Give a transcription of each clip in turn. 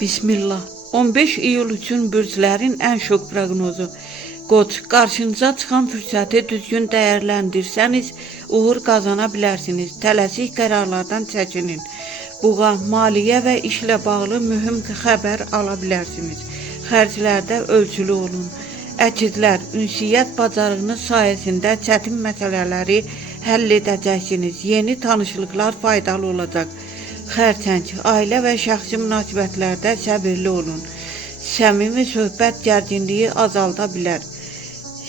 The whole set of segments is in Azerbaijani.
Bismillah. 15 iyul üçün bürclərin ən şok proqnozu. Qoç, qarşınıza çıxan fürsəti düzgün dəyərləndirsəniz, uğur qazana bilərsiniz. Tələsik qərarlardan çəkinin. Buğa, maliyyə və işlə bağlı mühüm xəbər ala bilərsiniz. Xərclərdə ölçülü olun. Əkidlər, ünsiyyət bacarığınız sayəsində çətin məsələləri həll edəcəksiniz. Yeni tanışlıqlar faydalı olacaq. Xərçəng, ailə və şəxsi münasibətlərdə səbirli olun. Səmimi söhbət gərginliyi azalda bilər.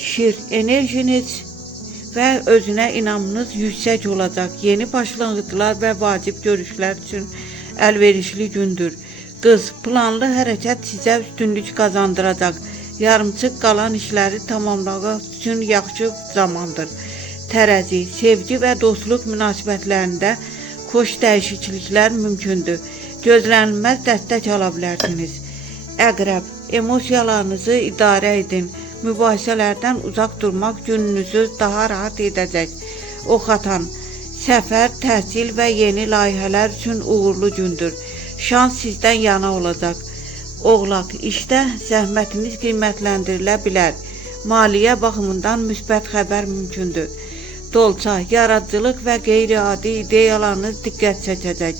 Şir, enerjiniz və özünə inamınız yüksək olacaq. Yeni başlanğıclar və vacib görüşlər üçün əlverişli gündür. Qız, planlı hərəkət sizə üstünlük qazandıracaq. Yarımçıq qalan işləri tamamlamaq üçün yaxşı zamandır. Tərəzi, sevgi və dostluq münasibətlərində xoş dəyişikliklər mümkündür. Gözlənilməz dəstək ala bilərsiniz. Əqrəb, emosiyalarınızı idarə edin. Mübahisələrdən uzaq durmaq gününüzü daha rahat edəcək. Oxatan, səfər, təhsil və yeni layihələr üçün uğurlu gündür. Şans sizdən yana olacaq. Oğlaq, işdə zəhmətiniz qiymətləndirilə bilər. Maliyyə baxımından müsbət xəbər mümkündür. Dolça, yaradıcılıq və qeyri-adi ideyalarınız diqqət çəkəcək.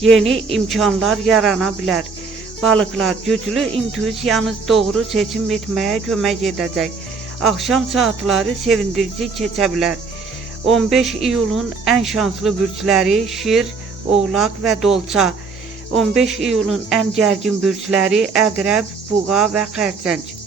Yeni imkanlar yarana bilər. Balıqlar, güclü intuisiyanız doğru seçim etməyə kömək edəcək. Axşam saatları sevindirici keçə bilər. 15 iyulun ən şanslı bürcləri Şir, Oğlaq və Dolça. 15 iyulun ən gərgin bürcləri Əqrəb, Buğa və Xərçəng.